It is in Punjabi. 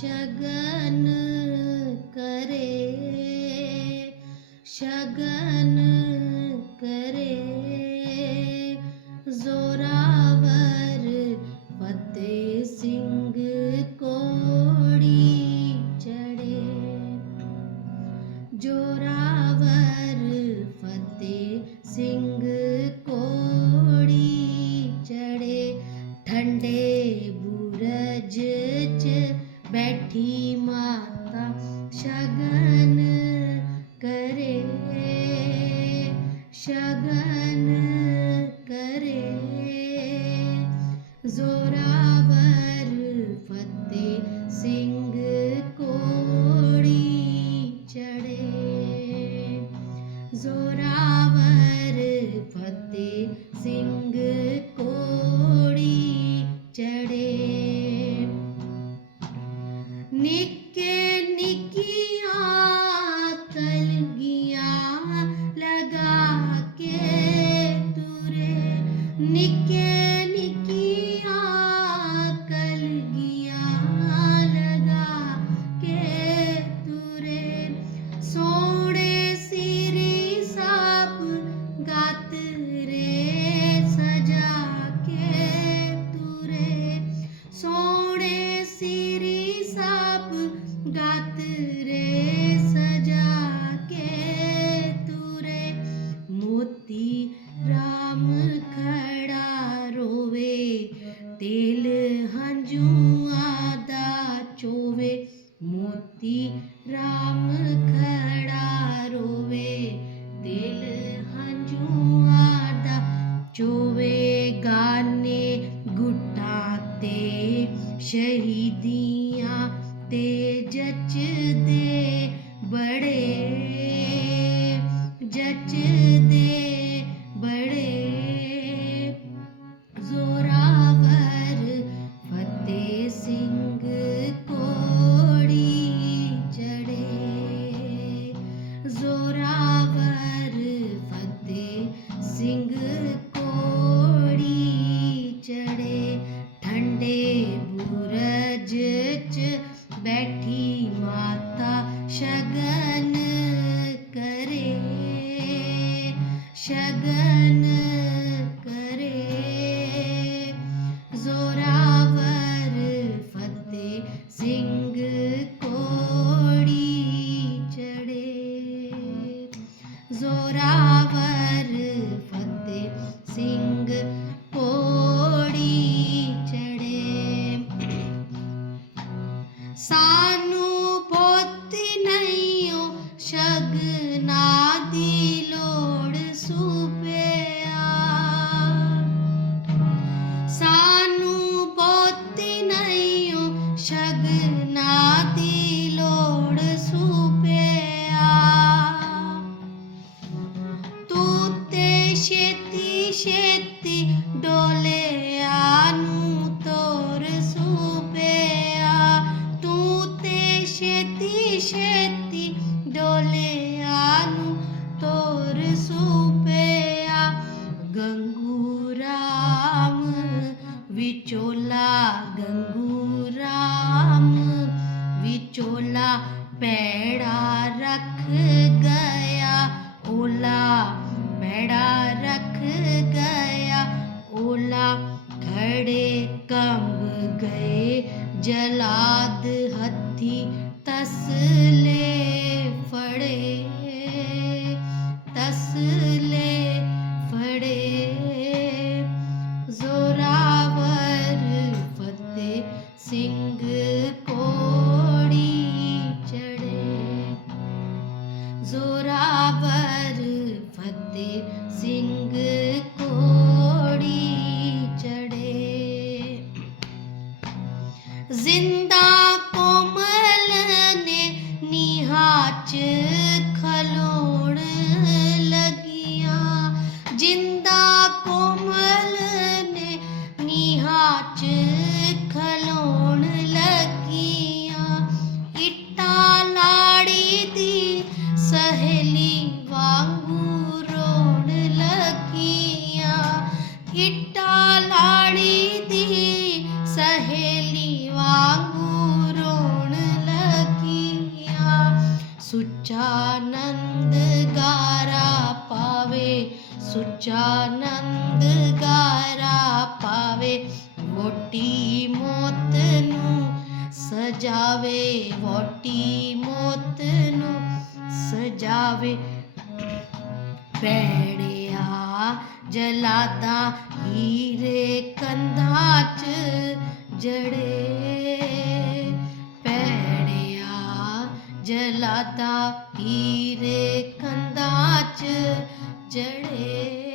这个。करे शगन करे जोरावर फतेह सिंह ਤੇਲ ਹੰਝੂਆਂ ਦਾ ਚੋਵੇ ਮੋਤੀ ਜ਼ੋਰਾਵਰ ਫਤਿਹ ਸਿੰਘ ਕੋੜੀ ਚੜੇ ਸਾਨੂੰ ਪੋਤੀ ਨਹੀਂਓ ਸ਼ਗਨਾ ਦੀ ਲੋੜ ਸੁਪਿਆ ਸਾਨੂੰ ਪੋਤੀ ਨਹੀਂਓ ਸ਼ਗਨਾ ਗੰਗੂ ਵਿਚੋਲਾ ਗੰਗੂਰਾਮ, ਵਿਚੋਲਾ ਪੈੜਾ ਰੱਖ ਗਿਆ, ਓਲਾ ਪੈੜਾ ਰੱਖ ਗਿਆ, ਓਲਾ ਖੜੇ ਕੰਬ ਗਏ, ਜਲਾਦ ਹੱਥੀ ਤਸਲੇ ਫੜੇ। single ਆਨੰਦ ਗਾਰਾ ਪਾਵੇ ਵੋਟੀ ਮੋਤ ਨੂੰ ਸਜਾਵੇ ਵੋਟੀ ਮੋਤ ਨੂੰ ਸਜਾਵੇ। ਪੈੜਿਆ ਜਲਾਦਾ ਹੀਰੇ ਕੰਧਾਂ 'ਚ ਜੜੇ। ਪੈੜਿਆ ਜਲਾਦਾ ਹੀਰੇ ਕੰਧਾਂ 'ਚ ਜੜੇ।